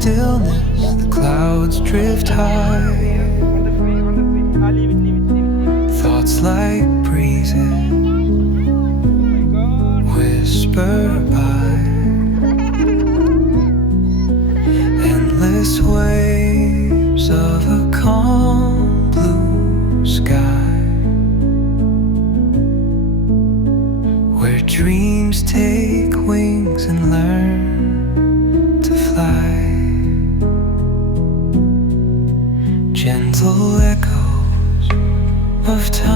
stillness, the clouds drift high. Thoughts like breezes whisper by. Endless waves of a calm blue sky, where dreams take wings and learn to fly. Gentle echoes of time